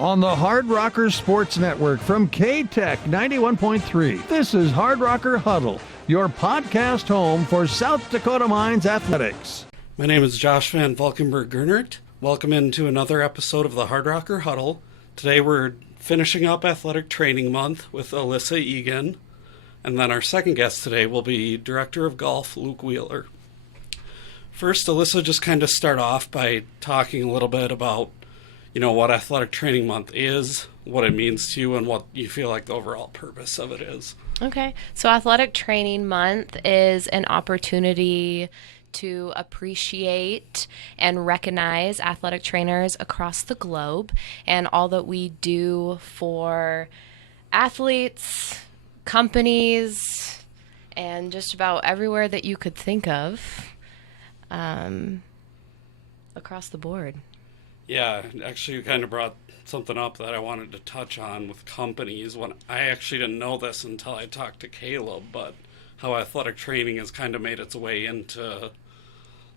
on the Hardrocker Sports Network from K-Tech 91.3. This is Hardrocker Huddle, your podcast home for South Dakota Mines athletics. My name is Josh Van Valkenburg-Gernert. Welcome into another episode of the Hardrocker Huddle. Today we're finishing up Athletic Training Month with Alyssa Egan. And then our second guest today will be Director of Golf, Luke Wheeler. First, Alyssa, just kind of start off by talking a little bit about, what Athletic Training Month is, what it means to you, and what you feel like the overall purpose of it is. Okay. So Athletic Training Month is an opportunity to appreciate and recognize athletic trainers across the globe and all that we do for athletes, companies, and just about everywhere that you could think of across the board. Yeah, actually you kind of brought something up that I wanted to touch on with companies. When I actually didn't know this until I talked to Caleb, but how athletic training has kind of made its way into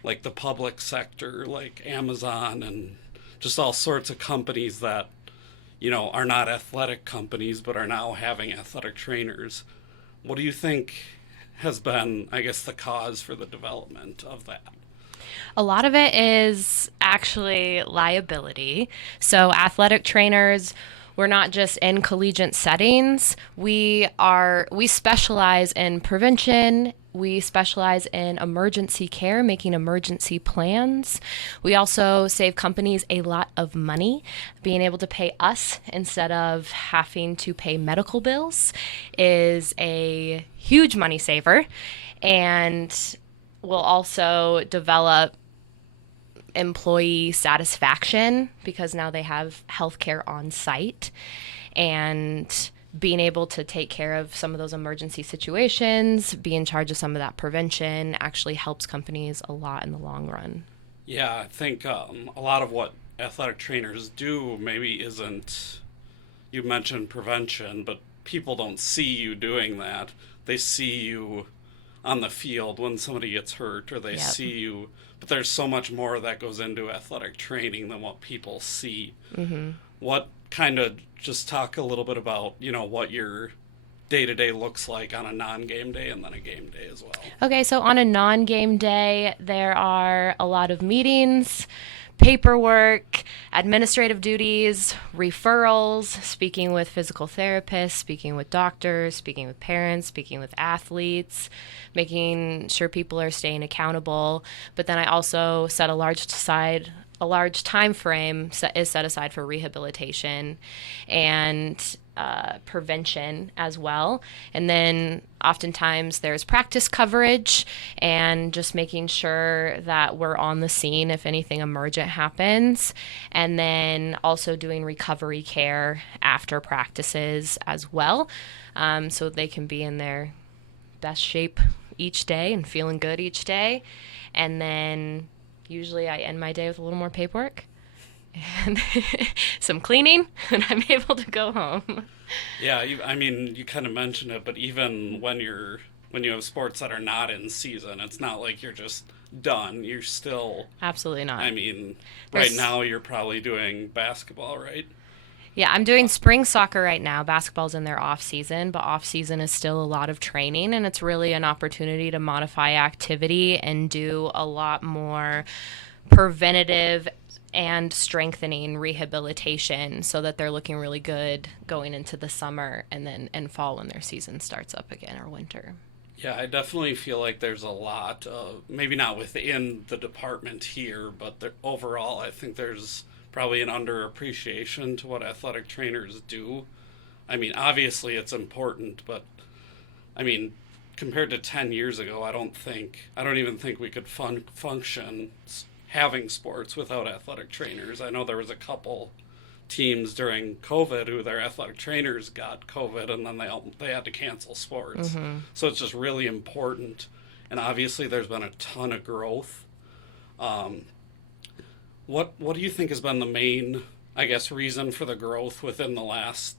like the public sector, like Amazon and just all sorts of companies that, are not athletic companies but are now having athletic trainers. What do you think has been, I guess, the cause for the development of that? A lot of it is actually liability. So athletic trainers, we're not just in collegiate settings. We specialize in prevention. We specialize in emergency care, making emergency plans. We also save companies a lot of money. Being able to pay us instead of having to pay medical bills is a huge money saver. And we'll also develop employee satisfaction because now they have healthcare on site, and being able to take care of some of those emergency situations, be in charge of some of that prevention actually helps companies a lot in the long run. Yeah, I think a lot of what athletic trainers do maybe isn't, you mentioned prevention, but people don't see you doing that. They see you on the field when somebody gets hurt, or they see you, but there's so much more that goes into athletic training than what people see. Mm-hmm. What kind of, just talk a little bit about, what your day-to-day looks like on a non-game day and then a game day as well. Okay, so on a non-game day, there are a lot of meetings, paperwork, administrative duties, referrals, speaking with physical therapists, speaking with doctors, speaking with parents, speaking with athletes, making sure people are staying accountable. But then I also set a large time frame is set aside for rehabilitation and prevention as well. And then oftentimes there's practice coverage and just making sure that we're on the scene if anything emergent happens. And then also doing recovery care after practices as well, so they can be in their best shape each day and feeling good each day. And then usually I end my day with a little more paperwork and some cleaning, and I'm able to go home. Yeah, you kind of mentioned it, but even when you have sports that are not in season, it's not like you're just done. You're still... Absolutely not. Right now you're probably doing basketball, right? Yeah, I'm doing spring soccer right now. Basketball's in their off season, but off season is still a lot of training, and it's really an opportunity to modify activity and do a lot more preventative and strengthening rehabilitation so that they're looking really good going into the summer and fall when their season starts up again, or winter. Yeah, I definitely feel like there's a lot of, maybe not within the department here, but overall I think there's probably an underappreciation to what athletic trainers do. Obviously it's important, but compared to 10 years ago, I don't even think we could function having sports without athletic trainers. I know there was a couple teams during COVID who their athletic trainers got COVID and then they had to cancel sports. Mm-hmm. So it's just really important. And obviously there's been a ton of growth. What do you think has been the main, reason for the growth within the last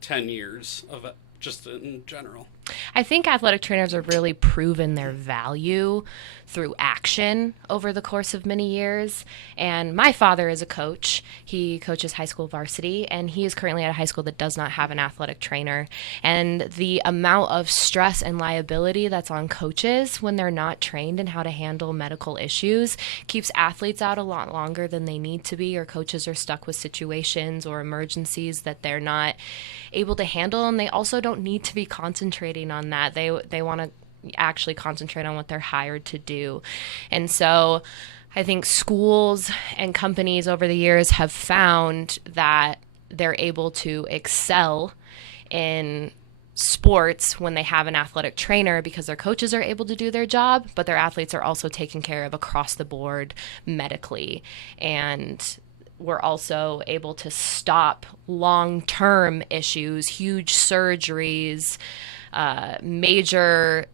10 years of it, just in general? I think athletic trainers have really proven their value through action over the course of many years. And my father is a coach. He coaches high school varsity, and he is currently at a high school that does not have an athletic trainer. And the amount of stress and liability that's on coaches when they're not trained in how to handle medical issues keeps athletes out a lot longer than they need to be, or coaches are stuck with situations or emergencies that they're not able to handle, and they also don't need to be concentrating on that. They want to actually concentrate on what they're hired to do. And so I think schools and companies over the years have found that they're able to excel in sports when they have an athletic trainer because their coaches are able to do their job, but their athletes are also taken care of across the board medically. And we're also able to stop long-term issues, huge surgeries, major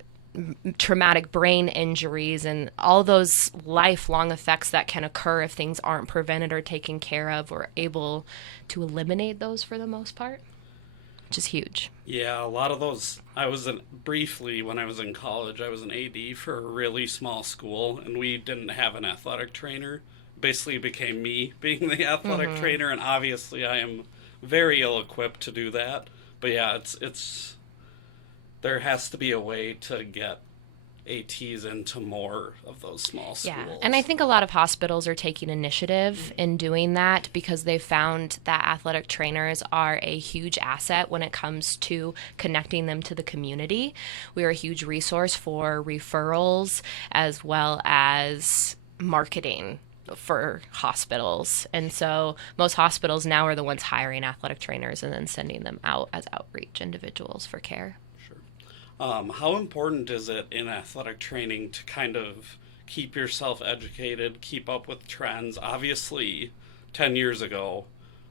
traumatic brain injuries, and all those lifelong effects that can occur if things aren't prevented or taken care of. We're able to eliminate those for the most part, which is huge. Yeah, a lot of those. Briefly, when I was in college, I was an AD for a really small school, and we didn't have an athletic trainer. Basically, it became me being the athletic trainer, and obviously I am very ill-equipped to do that. But yeah, it's there has to be a way to get ATs into more of those small schools. Yeah, and I think a lot of hospitals are taking initiative in doing that because they've found that athletic trainers are a huge asset when it comes to connecting them to the community. We are a huge resource for referrals as well as marketing for hospitals. And so most hospitals now are the ones hiring athletic trainers and then sending them out as outreach individuals for care. How important is it in athletic training to kind of keep yourself educated, keep up with trends? Obviously, 10 years ago,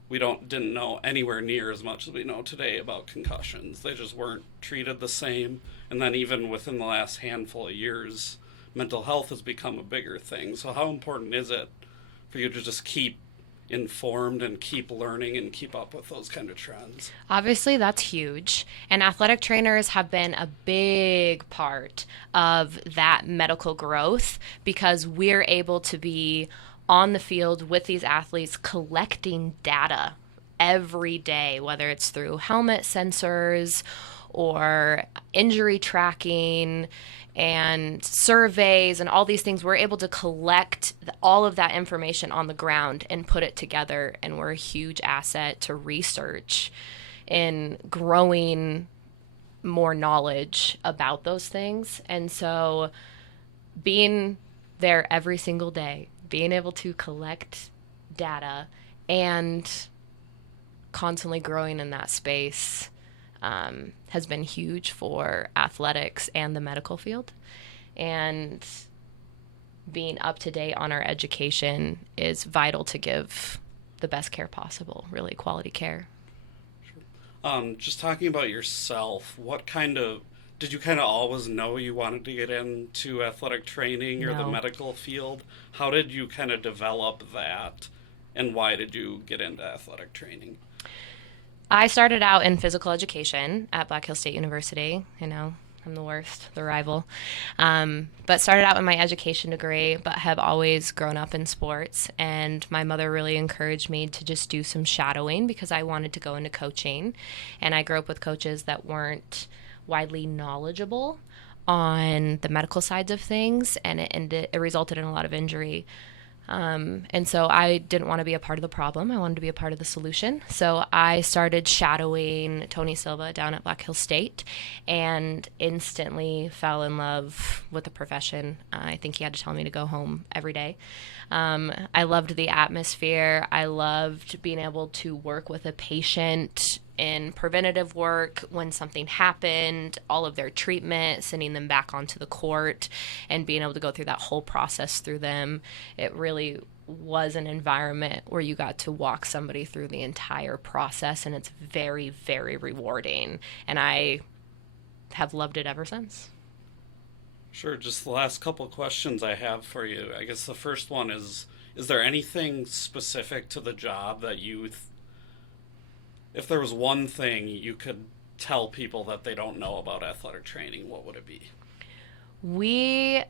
we didn't know anywhere near as much as we know today about concussions. They just weren't treated the same. And then even within the last handful of years, mental health has become a bigger thing. So how important is it for you to just keep informed and keep learning and keep up with those kind of trends? Obviously, that's huge. And athletic trainers have been a big part of that medical growth because we're able to be on the field with these athletes collecting data every day, whether it's through helmet sensors or injury tracking and surveys and all these things. We're able to collect all of that information on the ground and put it together, and we're a huge asset to research in growing more knowledge about those things. And so being there every single day, being able to collect data and constantly growing in that space has been huge for athletics and the medical field. And being up to date on our education is vital to give the best care possible, really quality care. Sure. Just talking about yourself, did you kind of always know you wanted to get into athletic training or the medical field? How did you kind of develop that, and why did you get into athletic training? I started out in physical education at Black Hills State University. I'm the worst, the rival. But started out in my education degree, but have always grown up in sports. And my mother really encouraged me to just do some shadowing because I wanted to go into coaching. And I grew up with coaches that weren't widely knowledgeable on the medical sides of things, and it resulted in a lot of injury. And so I didn't want to be a part of the problem. I wanted to be a part of the solution. So I started shadowing Tony Silva down at Black Hills State and instantly fell in love with the profession. I think he had to tell me to go home every day. I loved the atmosphere. I loved being able to work with a patient in preventative work when something happened, all of their treatment, sending them back onto the court, and being able to go through that whole process through them. It really was an environment where you got to walk somebody through the entire process, and it's very, very rewarding. And I have loved it ever since. Sure. Just the last couple of questions I have for you. I guess the first one is there anything specific to the job that if there was one thing you could tell people that they don't know about athletic training, what would it be? We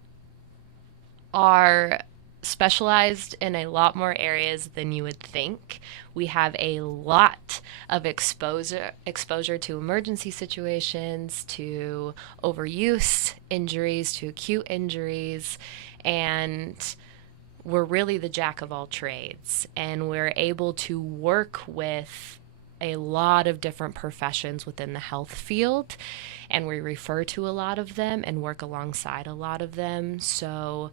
are specialized in a lot more areas than you would think. We have a lot of exposure to emergency situations, to overuse injuries, to acute injuries, and we're really the jack of all trades. And we're able to work with a lot of different professions within the health field, and we refer to a lot of them and work alongside a lot of them. So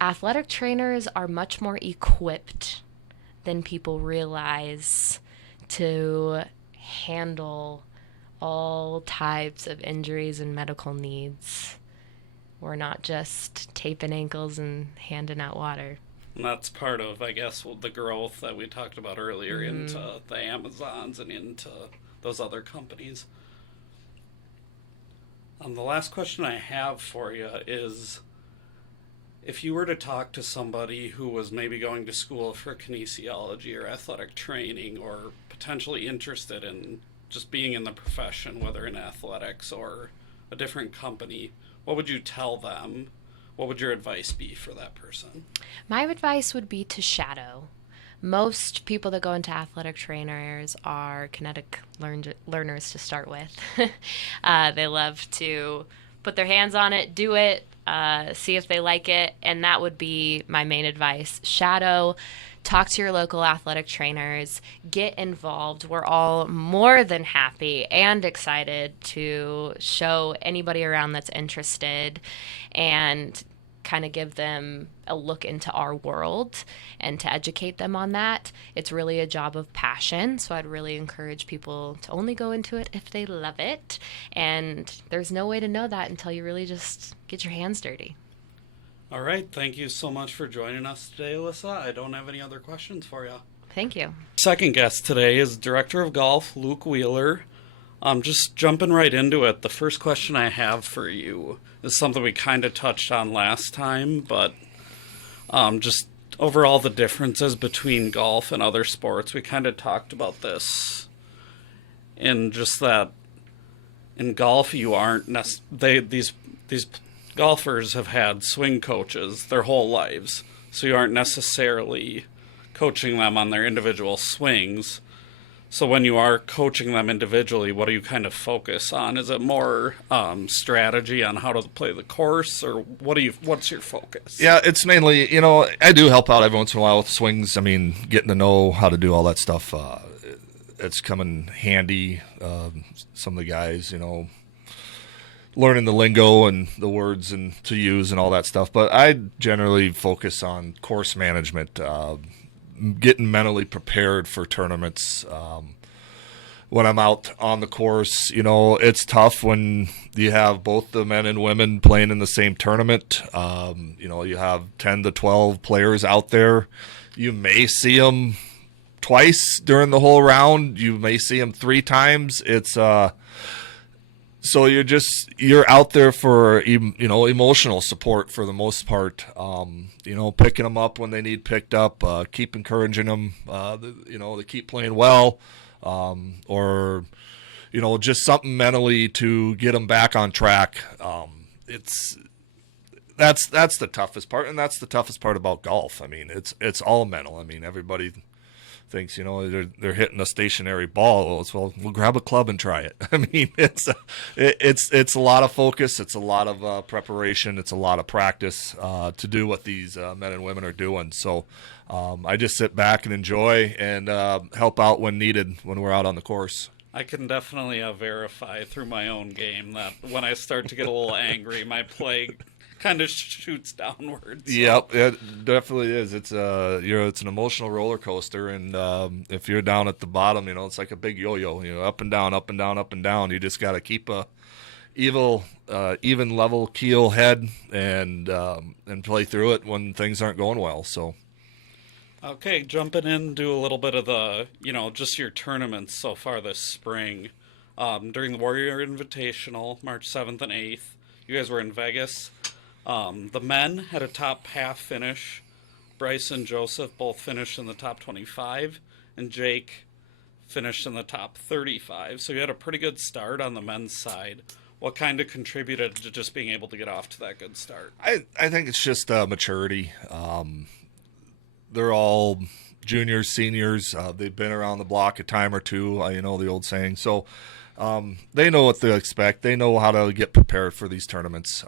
athletic trainers are much more equipped than people realize to handle all types of injuries and medical needs. We're not just taping ankles and handing out water. And that's part of, I guess, the growth that we talked about earlier into the Amazons and into those other companies. The last question I have for you is, if you were to talk to somebody who was maybe going to school for kinesiology or athletic training, or potentially interested in just being in the profession, whether in athletics or a different company, what would you tell them? What would your advice be for that person? My advice would be to shadow. Most people that go into athletic trainers are kinetic learners to start with. They love to put their hands on it, do it, see if they like it, and that would be my main advice. Shadow, talk to your local athletic trainers, get involved. We're all more than happy and excited to show anybody around that's interested and kind of give them a look into our world and to educate them on that. It's really a job of passion, so I'd really encourage people to only go into it if they love it, and there's no way to know that until you really just get your hands dirty. All right, thank you so much for joining us today, Alyssa. I don't have any other questions for you. Thank you. Second guest today is Director of Golf, Luke Wheeler. Just jumping right into it, the first question I have for you is something we kind of touched on last time, but just overall the differences between golf and other sports. We kind of talked about this in just that in golf you aren't these golfers have had swing coaches their whole lives, so you aren't necessarily coaching them on their individual swings. So when you are coaching them individually, what do you kind of focus on? Is it more strategy on how to play the course, or what's your focus? Yeah, it's mainly, I do help out every once in a while with swings. I mean, getting to know how to do all that stuff, it's coming handy. Some of the guys, learning the lingo and the words and to use and all that stuff. But I generally focus on course management, getting mentally prepared for tournaments. When I'm out on the course, it's tough when you have both the men and women playing in the same tournament. You have 10 to 12 players out there. You may see them twice during the whole round. You may see them 3 times. It's so you're out there for emotional support for the most part. Picking them up when they need picked up, keep encouraging them. To keep playing well, or just something mentally to get them back on track. That's the toughest part, and that's the toughest part about golf. I mean, it's all mental. I mean, everybody thinks they're hitting a stationary ball. Well, we'll grab a club and try it. I mean, it's a lot of focus. It's a lot of preparation. It's a lot of practice to do what these men and women are doing. So I just sit back and enjoy and help out when needed when we're out on the course. I can definitely verify through my own game that when I start to get a little angry, my play kind of shoots downwards. So. Yep, it definitely is. It's it's an emotional roller coaster, and if you're down at the bottom, it's like a big yo-yo. Up and down, up and down, up and down. You just got to keep a even level keel head and play through it when things aren't going well. So. Okay, jumping in, do a little bit of the just your tournaments so far this spring. During the Warrior Invitational, March 7th and 8th, you guys were in Vegas. The men had a top half finish. Bryce and Joseph both finished in the top 25, and Jake finished in the top 35. So you had a pretty good start on the men's side. What kind of contributed to just being able to get off to that good start? I think it's just maturity. They're all juniors, seniors. They've been around the block a time or two, you know the old saying. So they know what to expect. They know how to get prepared for these tournaments.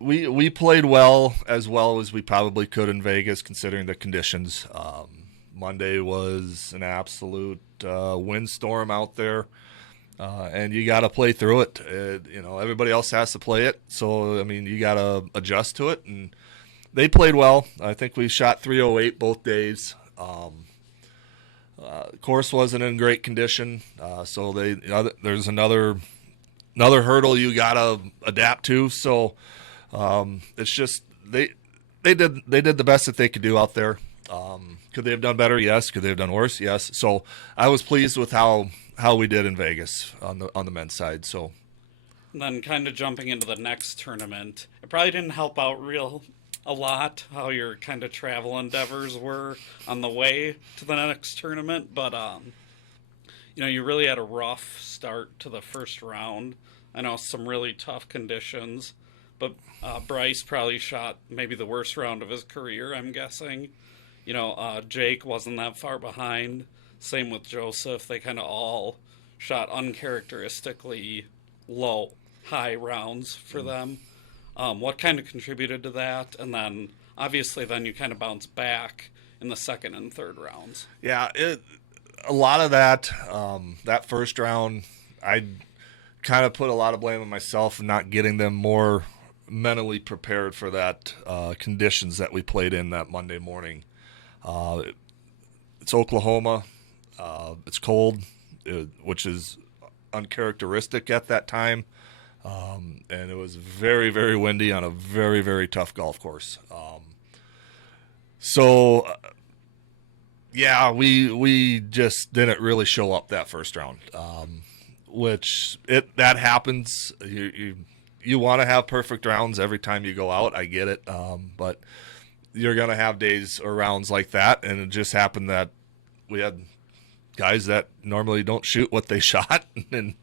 We played well as we probably could in Vegas, considering the conditions. Monday was an absolute windstorm out there. And you got to play through it. You know, everybody else has to play it. So, I mean, you got to adjust to it. And they played well. I think we shot 308 both days. Course wasn't in great condition. So there's another hurdle you got to adapt to. So it's just they did the best that they could do out there. Could they have done better? Yes. Could they have done worse? Yes. So I was pleased with how we did in Vegas on the men's side. So, and then kind of jumping into the next tournament, it probably didn't help out a lot how your kind of travel endeavors were on the way to the next tournament. But you know, you really had a rough start to the first round. I know some really tough conditions, but Bryce probably shot maybe the worst round of his career, I'm guessing. You know, Jake wasn't that far behind. Same with Joseph. They kind of all shot uncharacteristically high rounds for them. What kind of contributed to that? And then, obviously, then you kind of bounce back in the second and third rounds. Yeah, a lot of that, that first round, I kind of put a lot of blame on myself for not getting them more mentally prepared for that conditions that we played in that Monday morning. It's Oklahoma. It's cold, which is uncharacteristic at that time. And it was very, very windy on a very, very tough golf course. Yeah, we just didn't really show up that first round, which that happens. You want to have perfect rounds every time you go out. I get it. But you're going to have days or rounds like that. And it just happened that we had guys that normally don't shoot what they shot, and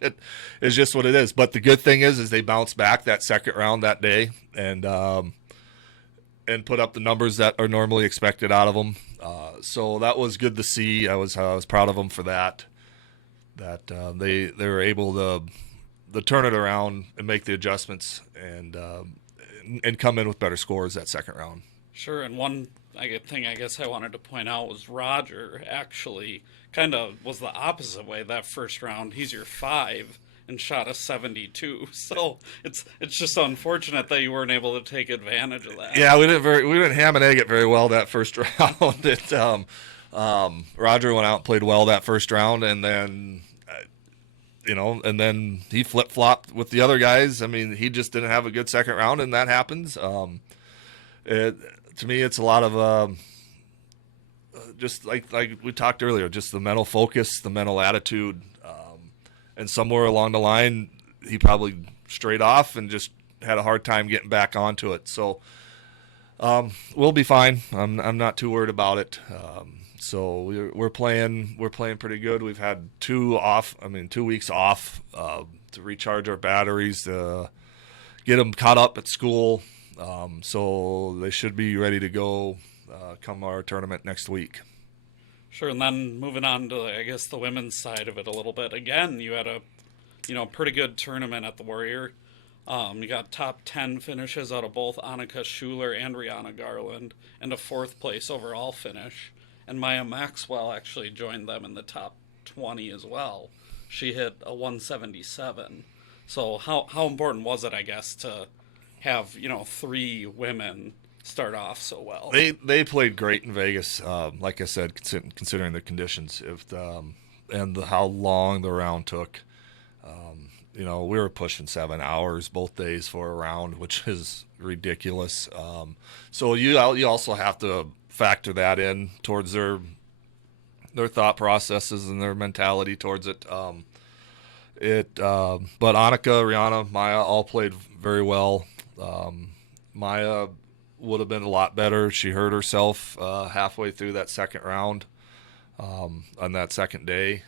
it is just what it is. But the good thing is they bounced back that second round that day and put up the numbers that are normally expected out of them. So that was good to see. I was proud of them for that. That they were able to turn it around and make the adjustments and come in with better scores that second round. Sure, and one thing I guess I wanted to point out was Roger actually kind of was the opposite way that first round. He's your 5 and shot a 72. So it's just unfortunate that you weren't able to take advantage of that. Yeah, we didn't ham and egg it very well that first round. Roger went out and played well that first round, and then and then he flip-flopped with the other guys. I mean, he just didn't have a good second round, and that happens. To me, it's a lot of just like we talked earlier, just the mental focus, the mental attitude, and somewhere along the line, he probably strayed off and just had a hard time getting back onto it. So we'll be fine. I'm not too worried about it. So we're playing pretty good. We've had 2 weeks off to recharge our batteries, to get them caught up at school. So they should be ready to go come our tournament next week. Sure, and then moving on to, I guess, the women's side of it a little bit. Again, you had a pretty good tournament at the Warrior. You got top 10 finishes out of both Annika Schuler and Rihanna Garland, and a 4th place overall finish. And Maya Maxwell actually joined them in the top 20 as well. She hit a 177. So how important was it, I guess, to have 3 women start off so well? They played great in Vegas. Like I said, considering the conditions, how long the round took. We were pushing 7 hours both days for a round, which is ridiculous. So you also have to factor that in towards their thought processes and their mentality towards it. But Annika, Rihanna, Maya all played very well. Maya would have been a lot better. She hurt herself halfway through that second round. on that second day.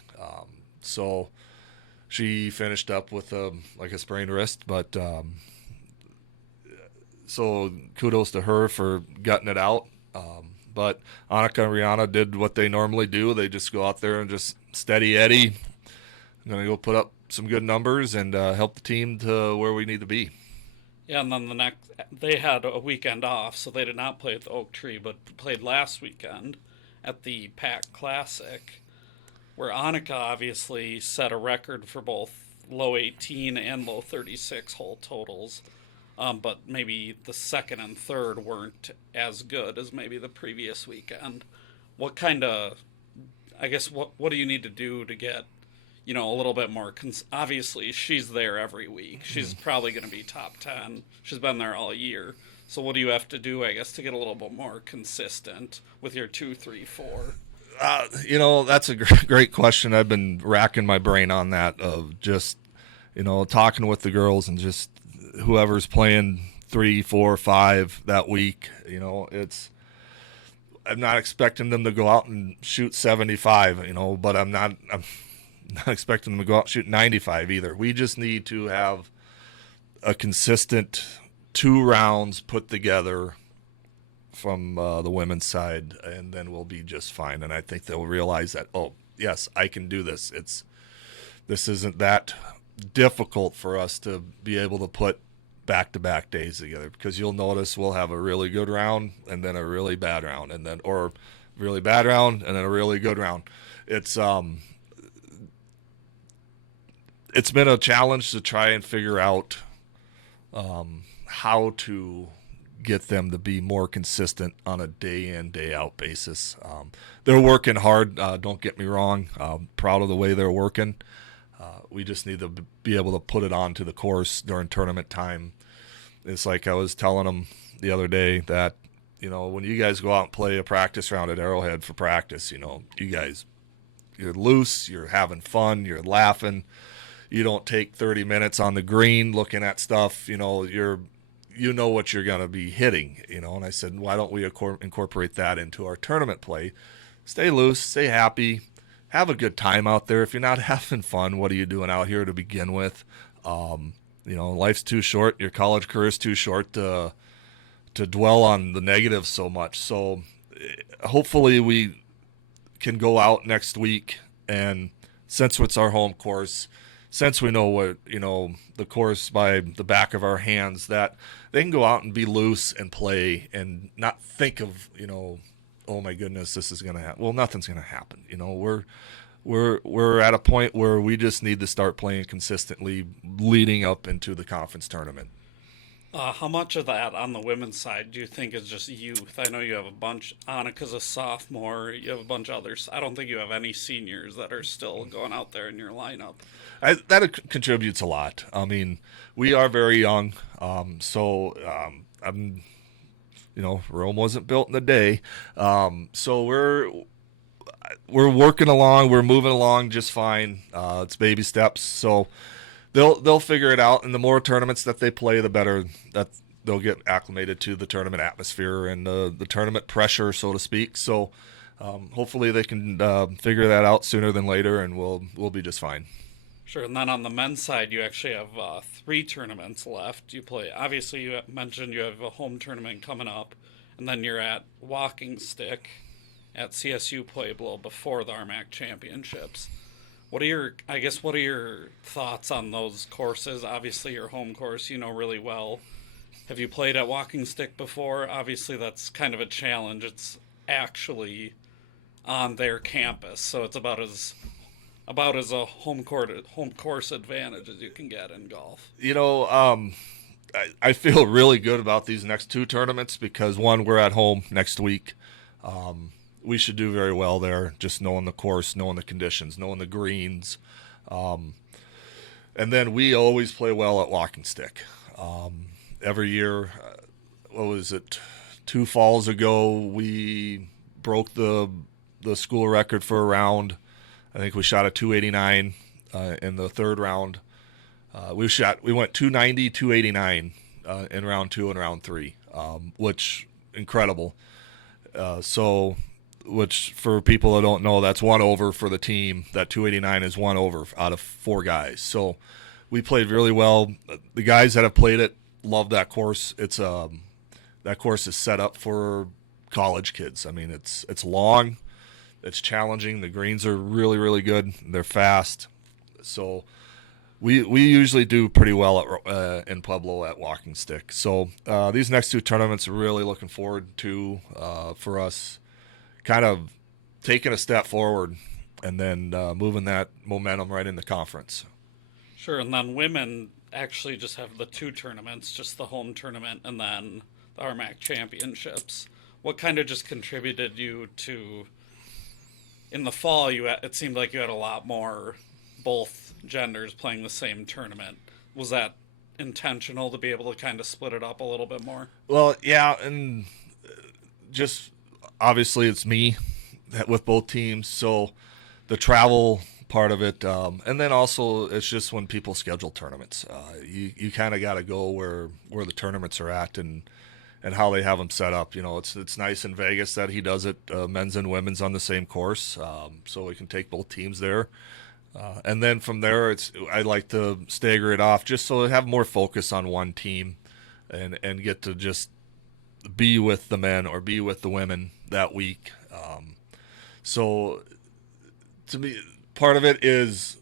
So she finished up with like a sprained wrist, but so kudos to her for gutting it out. But Annika and Rihanna did what they normally do. They just go out there and just steady Eddie. I'm going to go put up some good numbers and help the team to where we need to be. Yeah, and then they had a weekend off, so they did not play at the Oak Tree, but played last weekend at the Pack Classic, where Annika obviously set a record for both low 18 and low 36 hole totals. But maybe the second and third weren't as good as maybe the previous weekend. What kind of, I guess, what do you need to do to get, a little bit more, obviously she's there every week. She's probably going to be top 10. She's been there all year. So what do you have to do, I guess, to get a little bit more consistent with your 2, 3, 4? That's a great question. I've been racking my brain on that, of just, talking with the girls and just whoever's playing 3, 4, 5 that week. I'm not expecting them to go out and shoot 75, but I'm not expecting them to go out and shoot 95 either. We just need to have a consistent 2 rounds put together from the women's side, and then we'll be just fine. And I think they'll realize that, oh, yes, I can do this. This isn't that difficult for us to be able to put back-to-back days together, because you'll notice we'll have a really good round and then a really bad round, and then or really bad round and then a really good round. It's been a challenge to try and figure out how to get them to be more consistent on a day in, day out basis. They're working hard. Don't get me wrong. Proud of the way they're working. We just need to be able to put it onto the course during tournament time. It's like I was telling them the other day that, when you guys go out and play a practice round at Arrowhead for practice, you're loose, you're having fun, you're laughing. You don't take 30 minutes on the green looking at stuff. You know what you're going to be hitting, and I said, why don't we incorporate that into our tournament play? Stay loose, stay happy, have a good time out there. If you're not having fun, what are you doing out here to begin with? Life's too short. Your college career is too short to dwell on the negative so much. So hopefully we can go out next week, and since it's our home course, since we know what, the course by the back of our hands, that they can go out and be loose and play and not think of, oh my goodness, this is going to happen. Well, nothing's going to happen. We're at a point where we just need to start playing consistently leading up into the conference tournament. How much of that on the women's side do you think is just youth? I know you have a bunch. Annika's a sophomore. You have a bunch of others. I don't think you have any seniors that are still going out there in your lineup. That contributes a lot. I mean, we are very young. Rome wasn't built in a day. So we're working along. We're moving along just fine. It's baby steps. So they'll figure it out. And the more tournaments that they play, the better that they'll get acclimated to the tournament atmosphere and the tournament pressure, so to speak. So hopefully they can figure that out sooner than later, and we'll be just fine. Sure. And then on the men's side, you actually have 3 tournaments left. You play. Obviously, you mentioned you have a home tournament coming up, and then you're at Walking Stick at CSU Pueblo before the RMAC Championships. What are your thoughts on those courses? Obviously, your home course you know really well. Have you played at Walking Stick before? Obviously, that's kind of a challenge. It's actually on their campus, so it's about as a home course advantage as you can get in golf. I feel really good about these next 2 tournaments because, one, we're at home next week. We should do very well there, just knowing the course, knowing the conditions, knowing the greens. And then we always play well at Walking Stick. Every year, 2 falls ago, we broke the school record for a round. I think we shot a 289 in the 3rd round. We went 290, 289 in round 2 and round 3, which incredible. So which for people that don't know, that's 1 over for the team. That 289 is 1 over out of 4 guys. So we played really well. The guys that have played it love that course. It's that course is set up for college kids. I mean, it's long, it's challenging. The greens are really, really good. They're fast. So we usually do pretty well in Pueblo at Walking Stick. So these next 2 tournaments are really looking forward to for us, kind of taking a step forward and then moving that momentum right into conference. Sure, and then women actually just have the 2 tournaments, just the home tournament and then the RMAC championships. What kind of just contributed you to, in the fall, it seemed like you had a lot more both genders playing the same tournament. Was that intentional to be able to kind of split it up a little bit more? Well, yeah, and just obviously it's me with both teams, so the travel part of it, and then also it's just when people schedule tournaments, you kind of got to go where the tournaments are at and how they have them set up. You know, it's nice in Vegas that he does it, men's and women's on the same course, so we can take both teams there. And then from there, I like to stagger it off just so I have more focus on one team and get to just be with the men or be with the women that week. So to me, part of it is,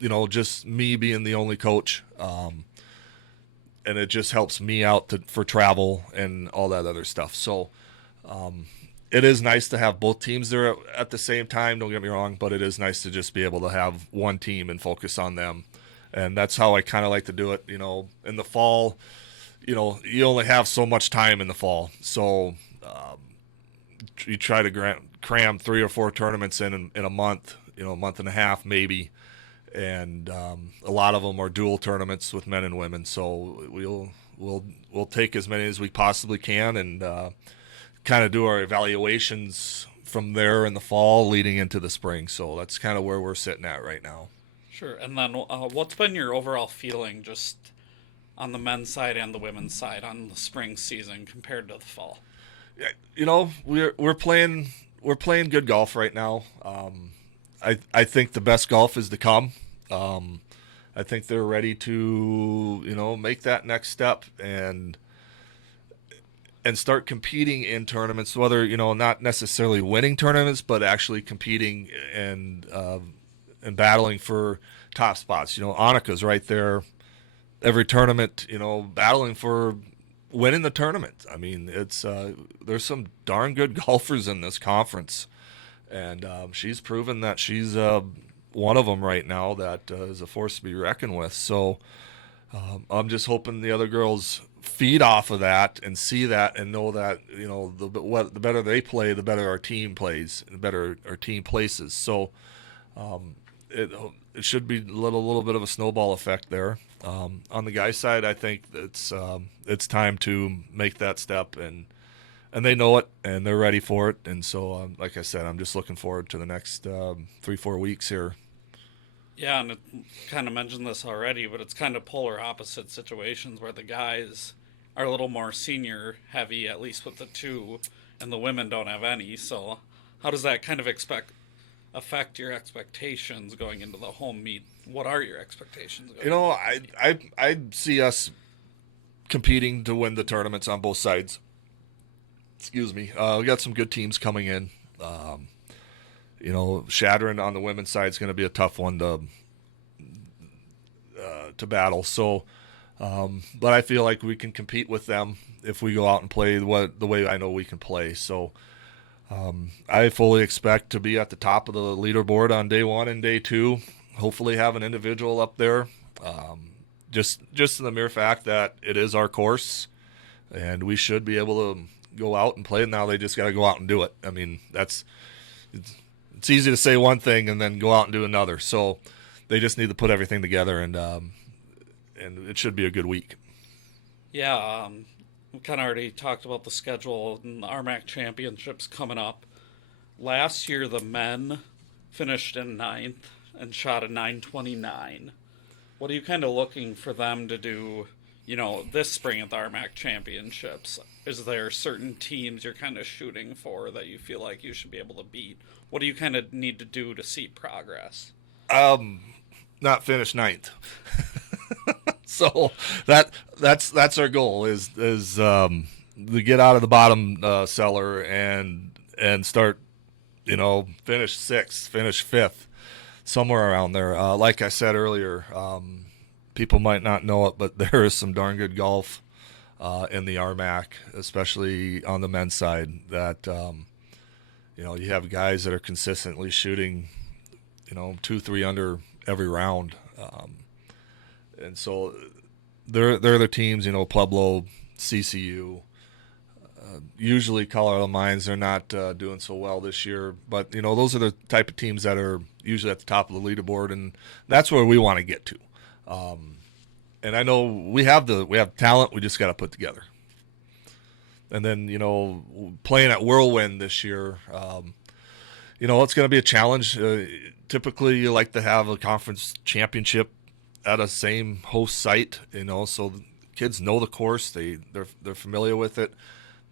you know, just me being the only coach. And it just helps me out for travel and all that other stuff. So it is nice to have both teams there at the same time, don't get me wrong, but it is nice to just be able to have one team and focus on them. And that's how I kind of like to do it. You know, in the fall, you know, you only have so much time in the fall. So you try to cram 3 or 4 tournaments in a month, you know, a month and a half maybe. And a lot of them are dual tournaments with men and women. So we'll take as many as we possibly can and kind of do our evaluations from there in the fall leading into the spring. So that's kind of where we're sitting at right now. Sure. And then what's been your overall feeling just on the men's side and the women's side on the spring season compared to the fall? Yeah, you know, we're playing good golf right now. I think the best golf is to come. I think they're ready to, you know, make that next step and start competing in tournaments, whether, you know, not necessarily winning tournaments, but actually competing and battling for top spots. You know, Annika's right there every tournament, you know, battling for winning the tournament. I mean, it's there's some darn good golfers in this conference. And she's proven that she's one of them right now that is a force to be reckoned with. So I'm just hoping the other girls feed off of that and see that and know that, you know, the better they play, the better our team plays, the better our team places. So it should be a little bit of a snowball effect there. On the guys' side, I think it's time to make that step and they know it, and they're ready for it. And so, like I said, I'm just looking forward to the next 3-4 weeks here. Yeah, and it kind of mentioned this already, but it's kind of polar opposite situations where the guys are a little more senior heavy, at least with the 2, and the women don't have any. So how does that kind of affect your expectations going into the home meet? What are your expectations going You know, I'd see us competing to win the tournaments on both sides. Excuse me. We got some good teams coming in. You know, Shadron on the women's side is going to be a tough one to battle. So, but I feel like we can compete with them if we go out and play the way I know we can play. So, I fully expect to be at the top of the leaderboard on day 1 and day 2. Hopefully, have an individual up there. Just the mere fact that it is our course, and we should be able to go out and play. Now they just got to go out and do it. I mean, it's easy to say one thing and then go out and do another. So they just need to put everything together, and it should be a good week. Yeah, we kind of already talked about the schedule and the RMAC championships coming up. Last year, the men finished in 9th and shot a 929. What are you kind of looking for them to do? this spring at the RMAC Championships, is there certain teams you're kind of shooting for that you feel like you should be able to beat? What do you kind of need to do to see progress? Not finish ninth. So that's our goal is to get out of the bottom cellar and start, finish sixth, finish fifth, somewhere around there. Like I said earlier, people might not know it, but there is some darn good golf in the RMAC, especially on the men's side. That you have guys that are consistently shooting, 2-3 under every round, and so they're the teams. Pueblo, CCU. Usually Colorado Mines, they're not doing so well this year, but those are the type of teams that are usually at the top of the leaderboard, and that's where we want to get to. And I know we have talent, we just got to put together. And then playing at Whirlwind this year, it's going to be a challenge. Typically, you like to have a conference championship at a same host site, so the kids know the course, they're familiar with it.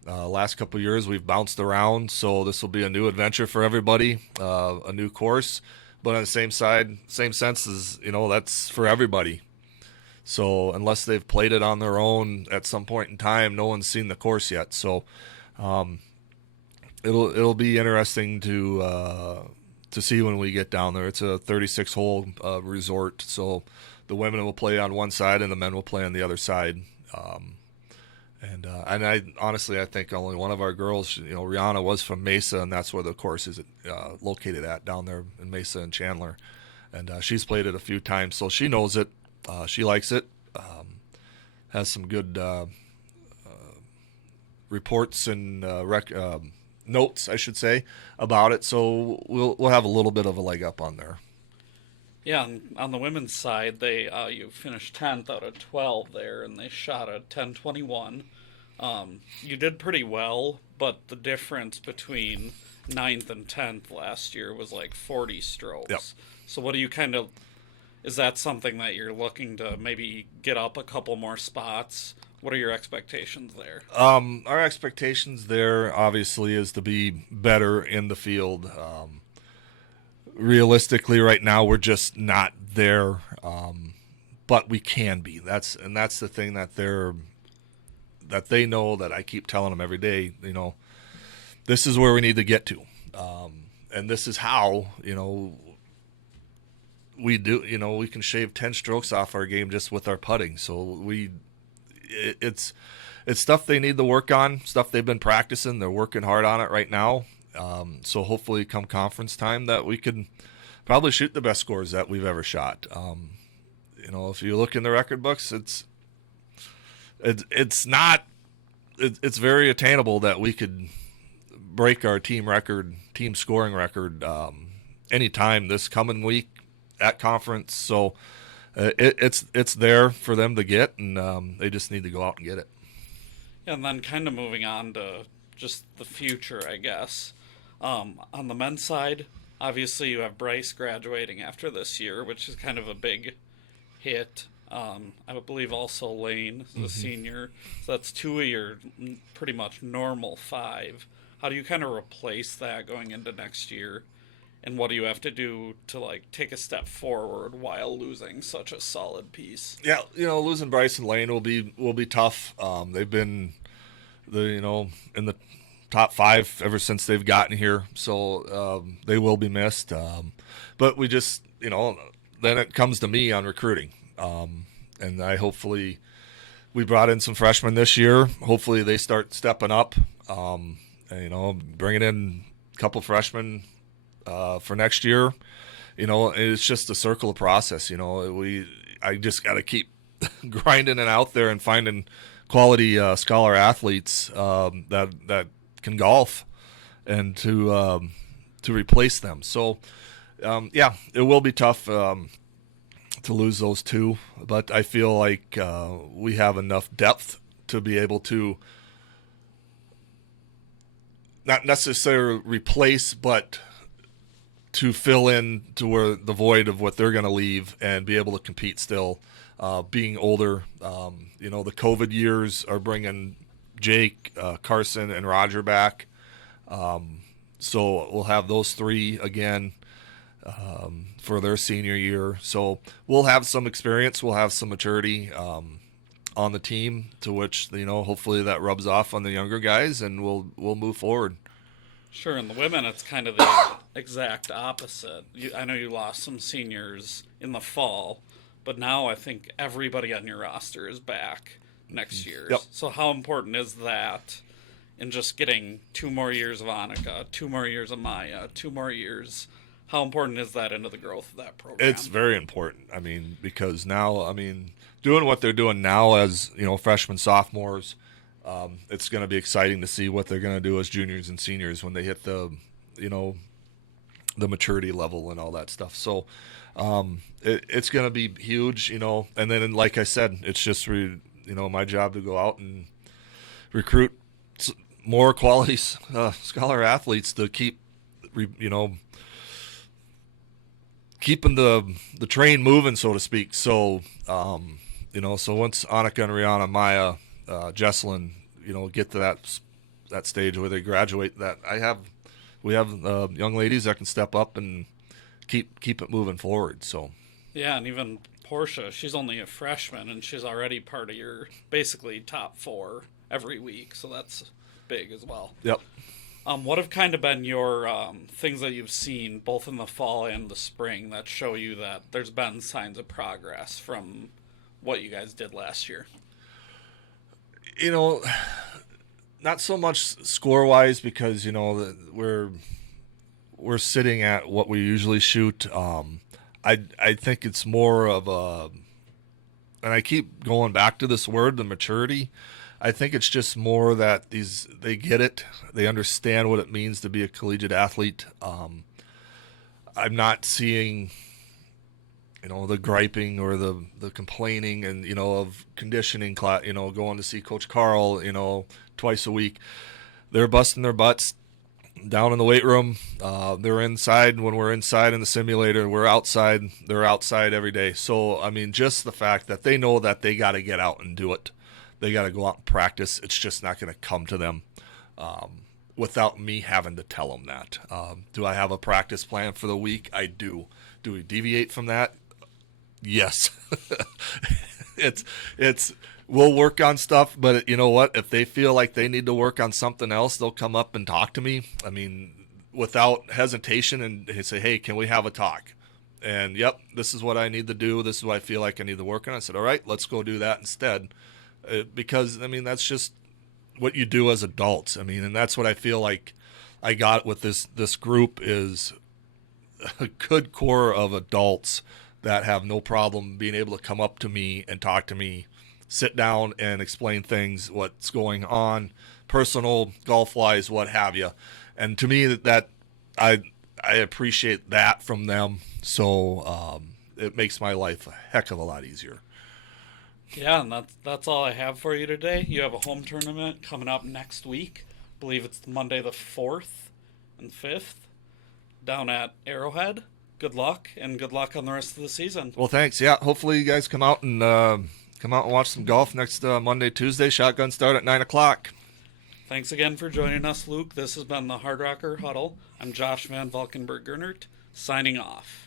Last couple of years we've bounced around, so this will be a new adventure for everybody, a new course, but on the same sense as that's for everybody. So unless they've played it on their own at some point in time, no one's seen the course yet. So it'll be interesting to see when we get down there. It's a 36-hole resort, so the women will play on one side and the men will play on the other side. And I honestly, I think only one of our girls, Rihanna, was from Mesa, and that's where the course is located at, down there in Mesa and Chandler. And she's played it a few times, so she knows it. She likes it. Has some good reports and notes, I should say, about it. So we'll have a little bit of a leg up on there. Yeah, on the women's side, you finished 10th out of 12 there, and they shot a 10-21. You did pretty well, but the difference between 9th and 10th last year was like 40 strokes. Yep. So what do you is that something that you're looking to maybe get up a couple more spots? What are your expectations there? Our expectations there, obviously, is to be better in the field. Realistically, right now, we're just not there, but we can be. That's the thing that they know, that I keep telling them every day. This is where we need to get to, and this is how we do. We can shave 10 strokes off our game just with our putting. So it's stuff they need to work on, stuff they've been practicing. They're working hard on it right now. So hopefully come conference time that we can probably shoot the best scores that we've ever shot. If you look in the record books, it's very attainable that we could break our team scoring record, anytime this coming week at conference. So it's there for them to get, and they just need to go out and get it. Yeah, and then kind of moving on to just the future, I guess. On the men's side, obviously you have Bryce graduating after this year, which is kind of a big hit. I believe also Lane is a senior. So that's 2 of your pretty much normal 5. How do you kind of replace that going into next year? And what do you have to do to take a step forward while losing such a solid piece? Yeah, losing Bryce and Lane will be tough. They've been in the top 5 ever since they've gotten here, so they will be missed. But we just, then it comes to me on recruiting, and we brought in some freshmen this year. Hopefully they start stepping up, bringing in a couple freshmen for next year. It's just a circle of process. I just got to keep grinding it out there and finding quality scholar athletes that can golf, and to replace them. So it will be tough to lose those 2, but I feel like we have enough depth to be able to not necessarily replace, but to fill in to where the void of what they're going to leave, and be able to compete still being older. The COVID years are bringing Jake, Carson, and Roger back. So we'll have those three again for their senior year. So we'll have some experience. We'll have some maturity on the team, to which, hopefully that rubs off on the younger guys, and we'll move forward. Sure, and the women, it's kind of the exact opposite. I know you lost some seniors in the fall, but now I think everybody on your roster is back next year. Yep. So how important is that in just getting 2 more years of Annika, 2 more years of Maya, 2 more years? How important is that into the growth of that program? It's very important. Because now, doing what they're doing now as, freshmen, sophomores, it's going to be exciting to see what they're going to do as juniors and seniors when they hit the maturity level and all that stuff. So it's going to be huge, and then, like I said, it's just, my job to go out and recruit more quality scholar athletes to keep, keeping the train moving, so to speak. So, so once Annika and Rihanna, Maya, Jesselyn, get to that stage where they graduate, we have young ladies that can step up and keep it moving forward. So, yeah, and even Portia, she's only a freshman, and she's already part of your basically top 4 every week. So that's big as well. Yep. What have kind of been your things that you've seen both in the fall and the spring that show you that there's been signs of progress from what you guys did last year? Not so much score-wise, because, we're sitting at what we usually shoot. I think it's more of and I keep going back to this word, the maturity. I think it's just more that they get it. They understand what it means to be a collegiate athlete. I'm not seeing, the griping or the complaining and, of conditioning class, going to see Coach Carl, twice a week. They're busting their butts down in the weight room. They're inside when we're inside in the simulator. We're outside. They're outside every day. So, just the fact that they know that they got to get out and do it. They got to go out and practice. It's just not going to come to them without me having to tell them that. Do I have a practice plan for the week? I do. Do we deviate from that? Yes. We'll work on stuff, but you know what? If they feel like they need to work on something else, they'll come up and talk to me. Without hesitation, and they say, hey, can we have a talk? And yep, this is what I need to do. This is what I feel like I need to work on. I said, all right, let's go do that instead. Because, that's just what you do as adults. And that's what I feel like I got with this group, is a good core of adults that have no problem being able to come up to me and talk to me, sit down and explain things, what's going on, personal, golf-wise, what have you. And to me, that I appreciate that from them. So it makes my life a heck of a lot easier. Yeah, and that's all I have for you today. You have a home tournament coming up next week. I believe it's Monday the 4th and 5th down at Arrowhead. Good luck, and good luck on the rest of the season. Well, thanks. Yeah, hopefully you guys come out and watch some golf next Monday, Tuesday. Shotgun start at 9 o'clock. Thanks again for joining us, Luke. This has been the Hardrocker Huddle. I'm Josh Van Valkenburg-Gernert, signing off.